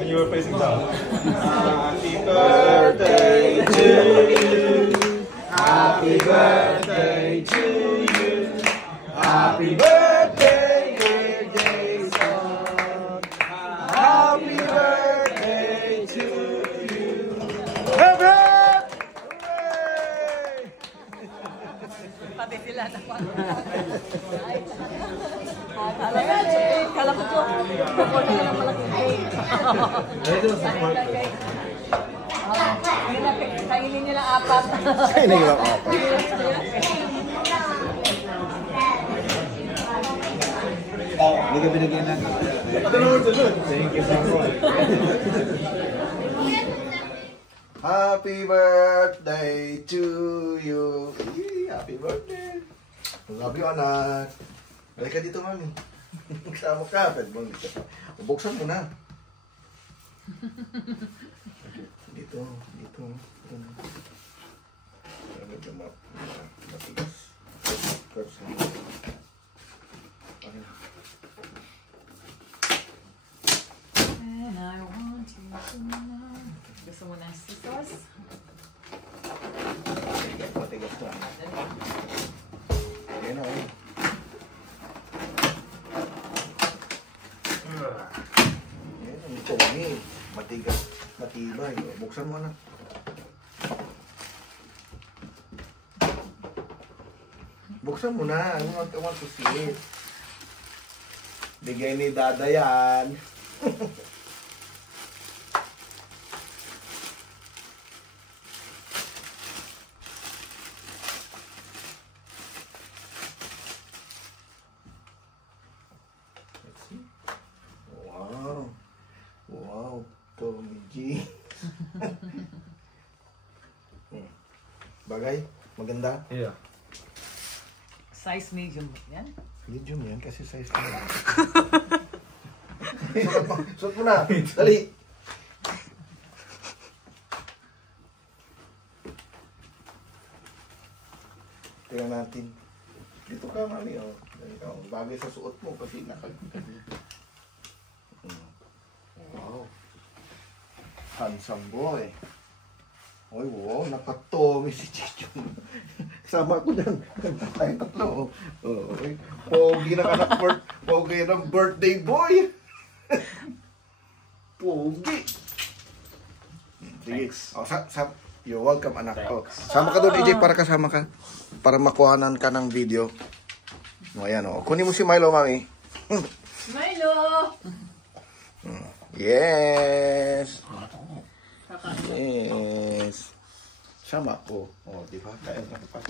When you were facing down. Happy birthday to you. Happy birthday to you. Happy birthday, dear Jason. Happy birthday to you. Happy! Pati sila na pa. Kala ko po, pupunta na lang malaking cake. Kainin nila apat. Kainin nila apat. Hindi ka binigyan ng... Thank you so much. Happy birthday to you. Happy birthday. Love you, anak. Balik ka dito, mami. Kasama ka. Buksan mo na. Dito, dito. Medyo matigas. And I want you to know. Gusto mo ng scissors? Matigas na. Ayan na, eh. Ayan, ang chongi. Matigas. Matibay. Buksan mo na. Buksan mo na. I want to see it. Bigay ni Dada yan. Let's see. Wow. Wow. Tommy G. Bagay? Maganda? Yeah. Size medium. Yan. Medium yan kasi size ko na. Suot mo na. Dali. Tingnan natin. Dito ka, mami. Oh. Bagay sa suot mo kasi nakagod. Wow. Handsome boy. Oy, wow. Nakatomi si Chicho. Sama ko dyan. Tayo tatlo. Oh, okay. Pogi na anak. Pogi ng birthday boy. Pogi. Sige. Oh, you're welcome, anak. Oh, sama ka doon, EJ, para kasama ka. Para makuhanan ka ng video. O, ayan, o. Kunin mo si Milo, mami. Milo! Yes. Yes. Sama ko. O, di ba? Kaya na pa.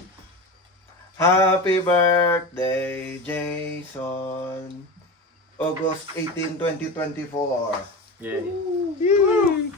Happy birthday, Jason. August 18, 2024. Yeah. Yay!